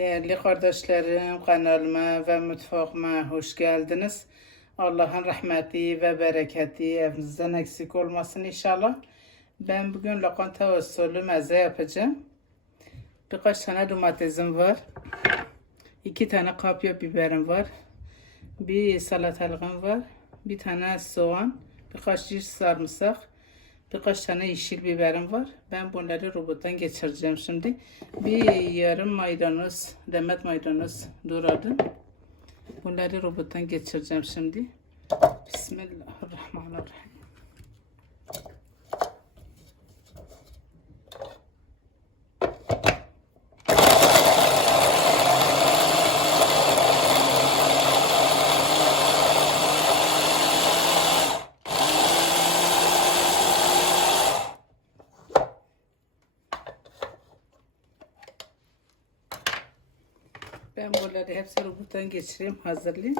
Değerli kardeşlerim, kanalıma ve mutfağıma hoş geldiniz. Allah'ın rahmeti ve bereketi evinizden eksik olmasın inşallah. Ben bugün lokanta usulü meze yapacağım. Birkaç tane domatesim var. iki tane kapya biberim var. Bir salatalığım var. Bir tane soğan. Birkaç diş sarımsak. Birkaç tane yeşil biberim var. Ben bunları robottan geçireceğim şimdi. Bir yarım maydanoz, demet maydanoz doğradım. Bunları robottan geçireceğim şimdi. Bismillahirrahmanirrahim. Ben bunları hepsi robottan geçireyim, hazırlayayım.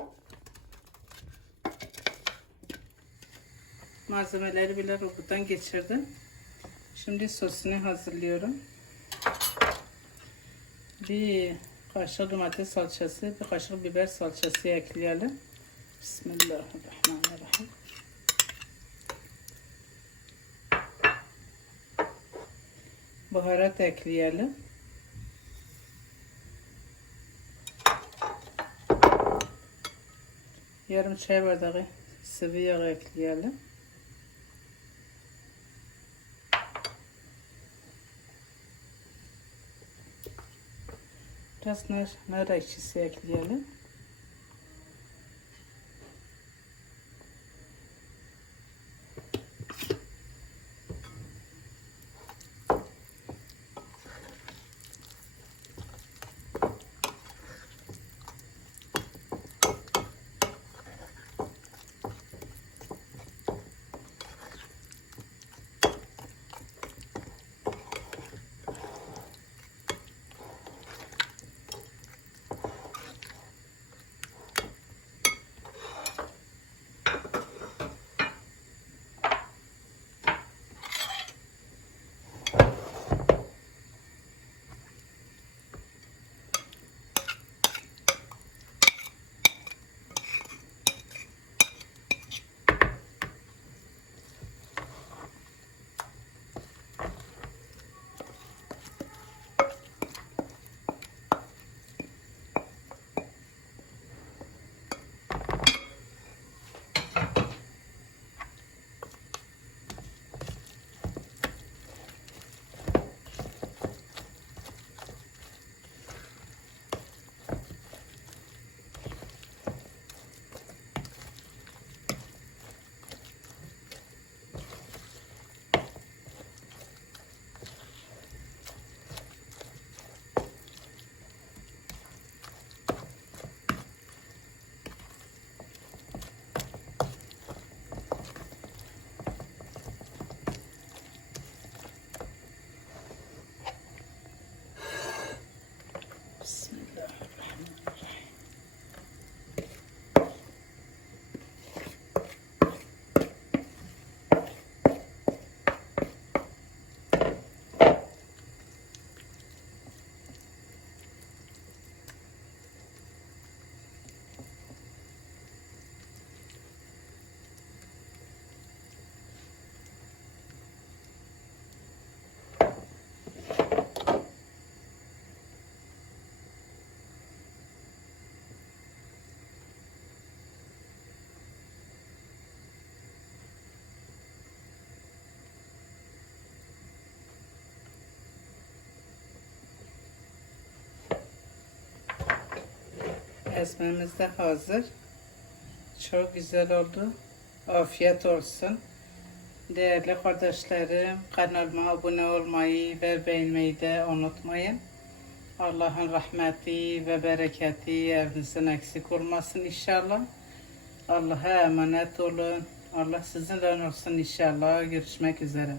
Malzemeleri bile robottan geçirdim. Şimdi sosunu hazırlıyorum. Bir kaşık domates salçası, bir kaşık biber salçası ekleyelim. Bismillahirrahmanirrahim. Baharat ekleyelim. Yarım çay bardağı sıvı yağ ekleyelim. Biraz nar, nar ekşisi ekleyelim. Ezmemiz de hazır. Çok güzel oldu. Afiyet olsun. Değerli kardeşlerim, kanalıma abone olmayı ve beğenmeyi de unutmayın. Allah'ın rahmeti ve bereketi evinizden eksik olmasın inşallah. Allah'a emanet olun. Allah sizinle olsun inşallah. Görüşmek üzere.